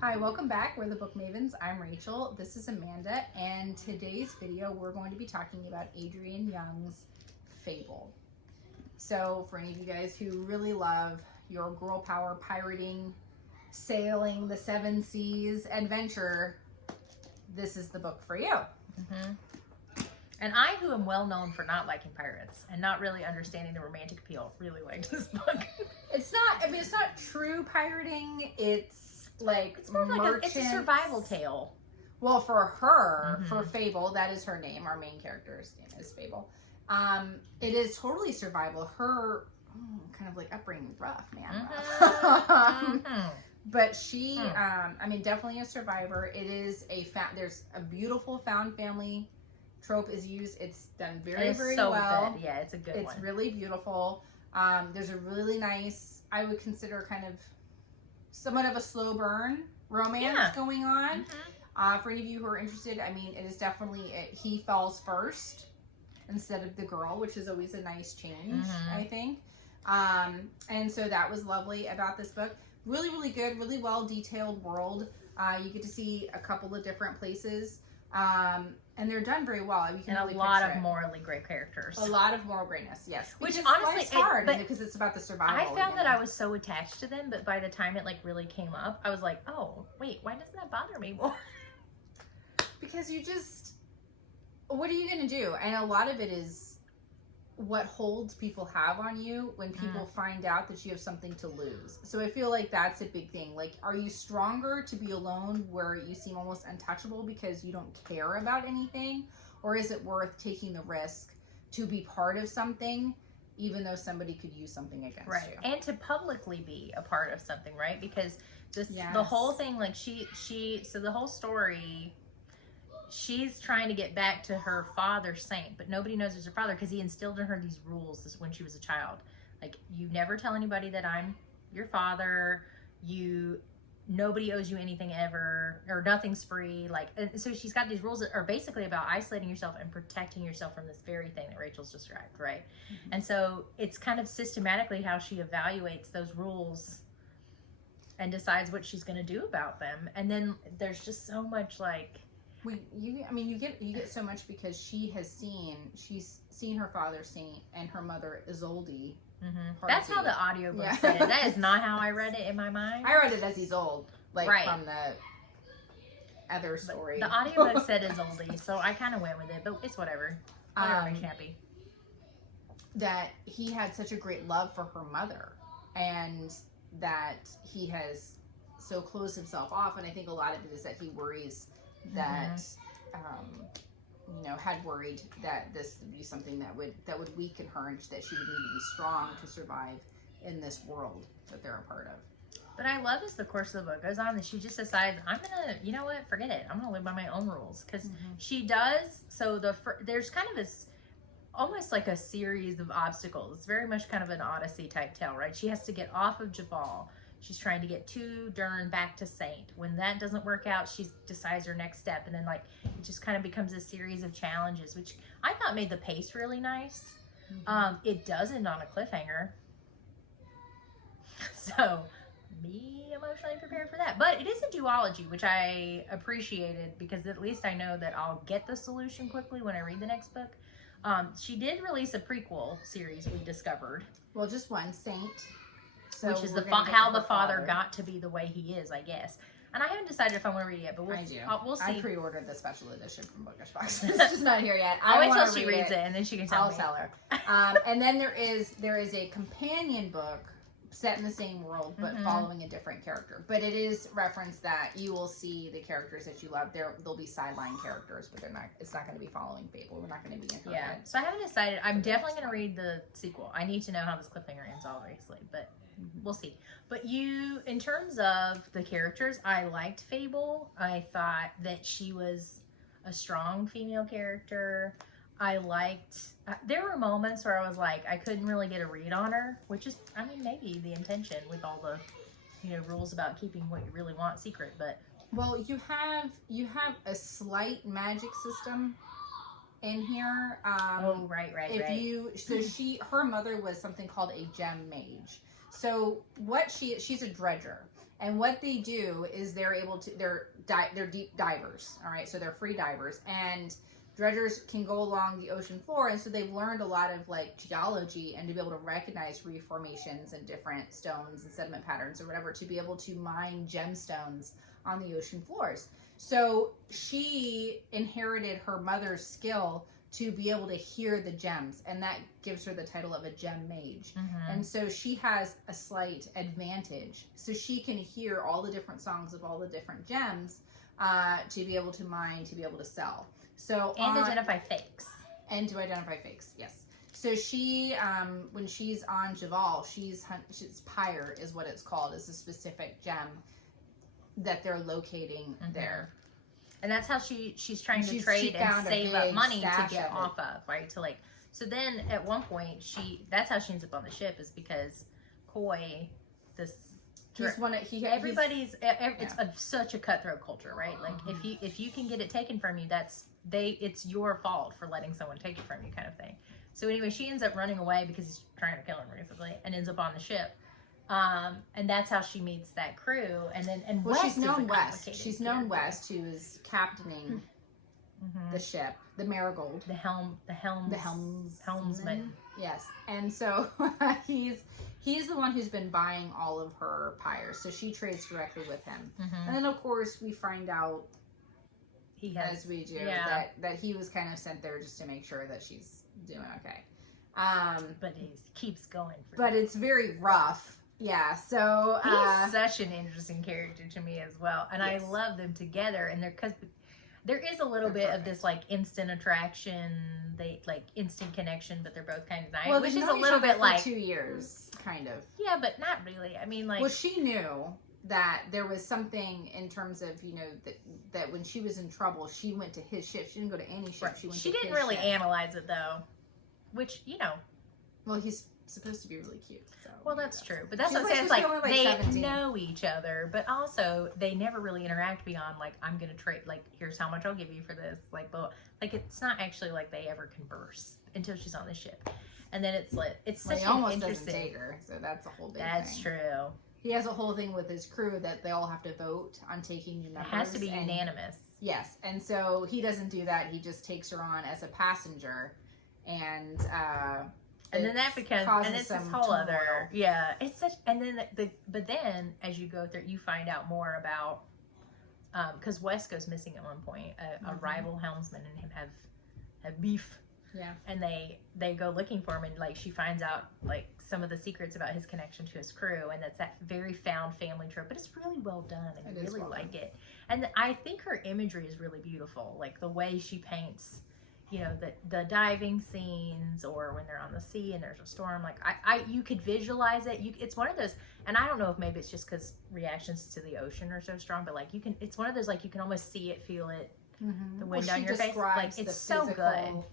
Hi, welcome back. We're the Book Mavens. I'm Rachel. This is Amanda, and today's video we're going to be talking about Adrienne Young's Fable. So for any of you guys who really love your girl power pirating, sailing the seven seas adventure, this is the book for you. And I, who am well known for not liking pirates and not really understanding the romantic appeal, really liked this book. It's not true pirating. It's like It's more like it's a survival tale. Well, for her, for Fable, that is her name. Our main character's name is Fable. It is totally survival. Her kind of like upbringing, rough, man. But she, I mean, definitely a survivor. It is there's a beautiful found family trope is used. It's done very so well. Good. Yeah, it's a good one. It's really beautiful. There's a really nice, I would consider kind of somewhat of a slow burn romance going on. For any of you who are interested, I mean, it is definitely, he falls first instead of the girl, which is always a nice change, I think. And so that was lovely about this book. Really, really good, really well detailed world. You get to see a couple of different places. And they're done very well. You can and really a lot picture of it. morally great characters. A lot of moral greatness, yes. Which because honestly, life's hard because it's about the survival. I found that I was so attached to them, but by the time it like really came up, I was like, oh, wait, why doesn't that bother me more? Because you just, what are you going to do? And a lot of it is what holds people have on you when people find out that you have something to lose. So I feel like that's a big thing. Like, are you stronger to be alone where you seem almost untouchable because you don't care about anything? Or is it worth taking the risk to be part of something even though somebody could use something against you? And to publicly be a part of something, right? Because the whole thing, like so the whole story, she's trying to get back to her father, Saint, but nobody knows it's her father because he instilled in her these rules when she was a child. Like, you never tell anybody that I'm your father. Nobody owes you anything ever, or nothing's free. Like, and so she's got these rules that are basically about isolating yourself and protecting yourself from this very thing that Rachel's described, right? And so it's kind of systematically how she evaluates those rules and decides what she's going to do about them. And then there's just so much like, you get so much because she's seen her father Saint and her mother Isolde. That's how the audiobook said it. That is not how I read it in my mind. I read it as Isolde, like from the other story. But the audiobook said Isolde, so I kind of went with it, but it's whatever. Whatever makes me happy. That he had such a great love for her mother, and that he has so closed himself off. And I think a lot of it is that he worries that had worried that this would be something that would weaken her, and that she would need to be strong to survive in this world that they're a part of. But I love as the course of the book goes on that she just decides, I'm gonna, you know what, forget it, I'm gonna live by my own rules, because she does. So there's kind of this almost like a series of obstacles. It's very much kind of an Odyssey type tale, right? She has to get off of Jabal. She's trying to get to Dern back to Saint. When that doesn't work out, she decides her next step. And then like, it just kind of becomes a series of challenges, which I thought made the pace really nice. It does end on a cliffhanger. So be emotionally prepared for that. But it is a duology, which I appreciated because at least I know that I'll get the solution quickly when I read the next book. She did release a prequel series, we discovered. Well, just one, Saint. So which is how the father got to be the way he is, I guess. And I haven't decided if I want to read it yet, but we'll see. I pre-ordered the special edition from Bookish Box. It's just not here yet. I'll wait till she reads it, and then she can tell me. I'll tell her. And then there is a companion book set in the same world, but following a different character. But it is referenced that you will see the characters that you love. They'll be sideline characters, but it's not going to be following Fable. We're not going to be in her head. So I haven't decided. I'm definitely going to read the sequel. I need to know how this cliffhanger ends, obviously, but we'll see. But in terms of the characters, I liked Fable. I thought that she was a strong female character. I liked, there were moments where I was like, I couldn't really get a read on her, which is, I mean, maybe the intention with all the, rules about keeping what you really want secret, but. Well, you have a slight magic system in here. Right. Her mother was something called a gem mage. So she's a dredger. And what they do is they're deep divers. All right. So they're free divers, and dredgers can go along the ocean floor. And so they've learned a lot of like geology and to be able to recognize reef formations and different stones and sediment patterns or whatever, to be able to mine gemstones on the ocean floors. So she inherited her mother's skill to be able to hear the gems, and that gives her the title of a gem mage. And so she has a slight advantage. So she can hear all the different songs of all the different gems to be able to mine, to be able to sell. So identify fakes. And to identify fakes, yes. So she, when she's on Javal, she's Pyre is what it's called, is a specific gem that they're locating there. And that's how she's trying to trade and save up money to get off of, right? To like, so then at one point that's how she ends up on the ship, is because Koi, it's such a cutthroat culture, right? Like if you can get it taken from you, it's your fault for letting someone take it from you, kind of thing. So anyway, she ends up running away because he's trying to kill her basically, and ends up on the ship. And that's how she meets that crew. And West she's known West. She's known West, who is captaining the ship, the Marigold, the helmsman. Yes, and so he's the one who's been buying all of her pyres. So she trades directly with him, and then of course we find out, as we do, that he was kind of sent there just to make sure that she's doing okay. But he keeps going. But it's very rough. Yeah, so he's such an interesting character to me as well, and I love them together. And because there is a little bit of this like instant attraction, they like instant connection, but they're both kind of nice. Well, which is a little bit like 2 years, kind of. Yeah, but not really. I mean, like, well, she knew that there was something in terms of, you know, that when she was in trouble, she went to his ship. She didn't go to any ship. Right. She went. She to didn't his really ship. analyze it though, which Well, he's supposed to be really cute. So well, that's true, but that's what I'm saying. It's like they 17. Know each other, but also they never really interact beyond like, I'm gonna trade, like, here's how much I'll give you for this, like, but like it's not actually like they ever converse until she's on the ship, and then it's like such an interesting. Doesn't date her, so that's a whole big That's thing. True. He has a whole thing with his crew that they all have to vote on taking new members. It has to be unanimous. Yes, and so he doesn't do that. He just takes her on as a passenger, and then that becomes, and it's this whole other, it's such, and then but then as you go through, you find out more about, because West goes missing at one point, a rival helmsman and him have beef. Yeah. And they go looking for him, and like she finds out like some of the secrets about his connection to his crew, and that's that very found family trope, but it's really well done, and I really like it. And I think her imagery is really beautiful, like the way she paints, you know, the diving scenes, or when they're on the sea and there's a storm, like you could visualize it. It's one of those, and I don't know if maybe it's just because reactions to the ocean are so strong, but like it's one of those, like you can almost see it, feel it, the wind on your face, like it's so good.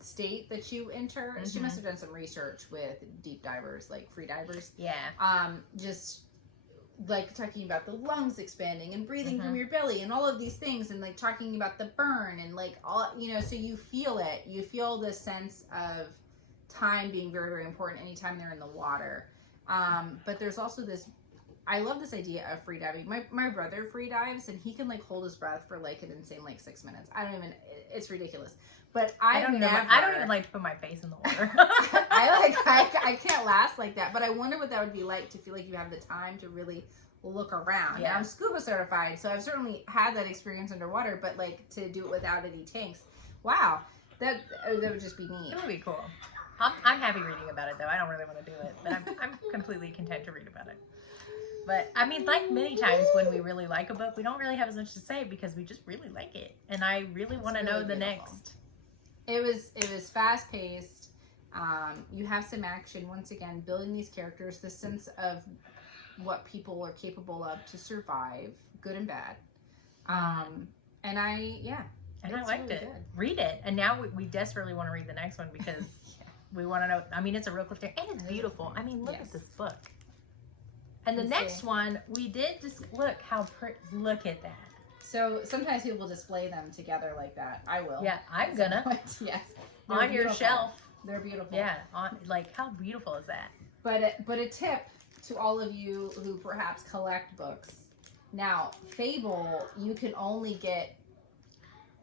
State that you enter. She must have done some research with deep divers, like free divers. Yeah. Just like talking about the lungs expanding and breathing from your belly and all of these things, and like talking about the burn and like all, you know, so you feel it. You feel the sense of time being very, very important anytime they're in the water. But there's also this, I love this idea of free diving. My brother free dives, and he can like hold his breath for like an insane like 6 minutes. It's ridiculous. But I don't even like to put my face in the water. I can't last like that. But I wonder what that would be like to feel like you have the time to really look around. Yeah. Now, I'm scuba certified, so I've certainly had that experience underwater. But like to do it without any tanks, wow, that would just be neat. It would be cool. I'm happy reading about it though. I don't really want to do it, but I'm completely content to read about it. But I mean, like many times when we really like a book, we don't really have as much to say because we just really like it, and I really want to know the next. It was fast paced. You have some action, once again, building these characters, the sense of what people are capable of to survive, good and bad. And I liked it. Good. Read it, and now we desperately want to read the next one because we want to know. I mean, it's a real cliffhanger, and it's beautiful. I mean, look at this book. And the next one, we did just look at that. So sometimes people display them together like that. I will. Yeah, I'm gonna. Yes. On your shelf. They're beautiful. Yeah. Like, how beautiful is that? But a tip to all of you who perhaps collect books. Now, Fable, you can only get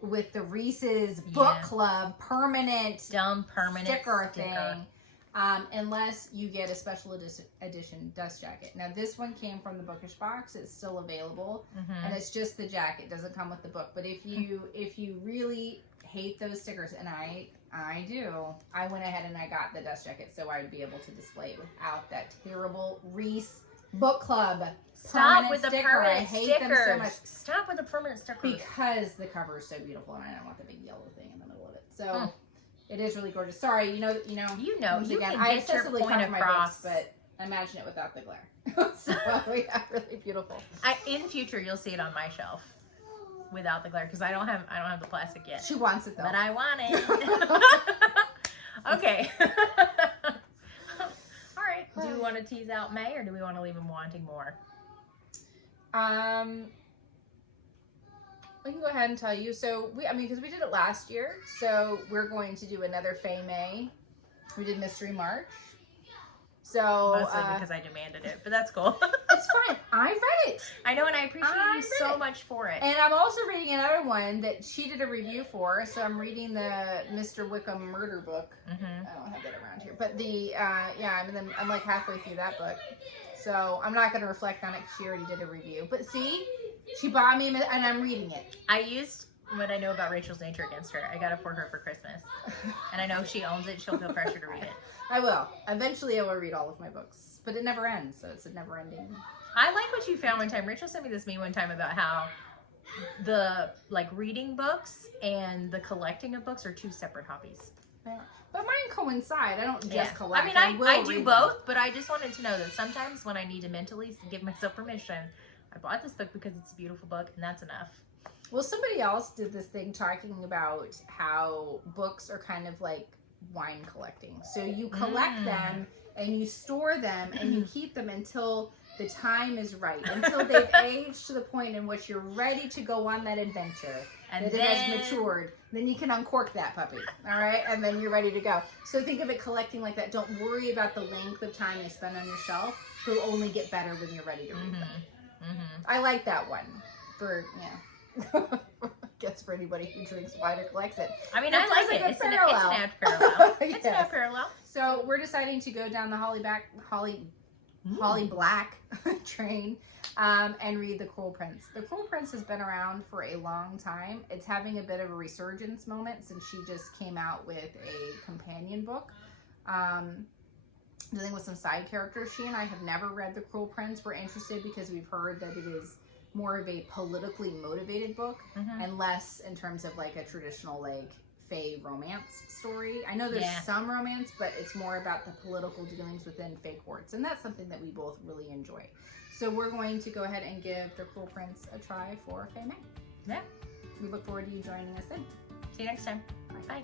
with the Reese's Book Club permanent sticker thing. Unless you get a special edition dust jacket. Now this one came from the Bookish box. It's still available, and it's just the jacket. It doesn't come with the book. But if you really hate those stickers, and I do, I went ahead and I got the dust jacket so I'd be able to display it without that terrible Reese Book Club. Stop with the permanent I hate them so much. Stop with the permanent stickers. Because the cover is so beautiful, and I don't want the big yellow thing in the middle of it. So. It is really gorgeous. Sorry, you know. You Again, can I get your excessively point cover my across. books, but imagine it without the glare. So yeah, really beautiful. In future, you'll see it on my shelf without the glare because I don't have the plastic yet. She wants it though, but I want it. Okay. All right. Do we want to tease out May, or do we want to leave him wanting more? We can go ahead and tell you. So because we did it last year, so we're going to do another Faye May. We did Mystery March. So mostly because I demanded it, but that's cool. It's fine. I read it. I know, and I appreciate you so much for it. And I'm also reading another one that she did a review for. So I'm reading the Mr. Wickham murder book. I don't have that around here, but I'm like halfway through that book. So I'm not going to reflect on it because she already did a review. But see. She bought me, and I'm reading it. I used what I know about Rachel's nature against her. I got it for her for Christmas. And I know if she owns it, she'll feel pressure to read it. I will. Eventually, I will read all of my books. But it never ends, so it's a never-ending. I like what you found one time. Rachel sent me this meme one time about how the, reading books and the collecting of books are two separate hobbies. Yeah. But mine coincide. I don't just collect. I mean, I do both, but I just wanted to know that sometimes when I need to mentally give myself permission, I bought this book because it's a beautiful book, and that's enough. Well, somebody else did this thing talking about how books are kind of like wine collecting. So you collect them, and you store them, and you keep them until the time is right, until they've aged to the point in which you're ready to go on that adventure, and that it has matured. Then you can uncork that puppy, all right? And then you're ready to go. So think of it collecting like that. Don't worry about the length of time they spend on your shelf. They'll only get better when you're ready to read them. I like that one for, I guess for anybody who drinks wine or collects it. I mean, I like it. It's an apt parallel. It's an apt parallel. So we're deciding to go down the Holly Black train and read The Cruel Prince. The Cruel Prince has been around for a long time. It's having a bit of a resurgence moment since she just came out with a companion book. Dealing with some side characters. She and I have never read The Cruel Prince. We're interested because we've heard that it is more of a politically motivated book and less in terms of like a traditional Fae romance story. I know there's some romance, but it's more about the political dealings within Fae courts, and that's something that we both really enjoy. So we're going to go ahead and give The Cruel Prince a try for Faye May. Yeah. We look forward to you joining us in. See you next time. Bye.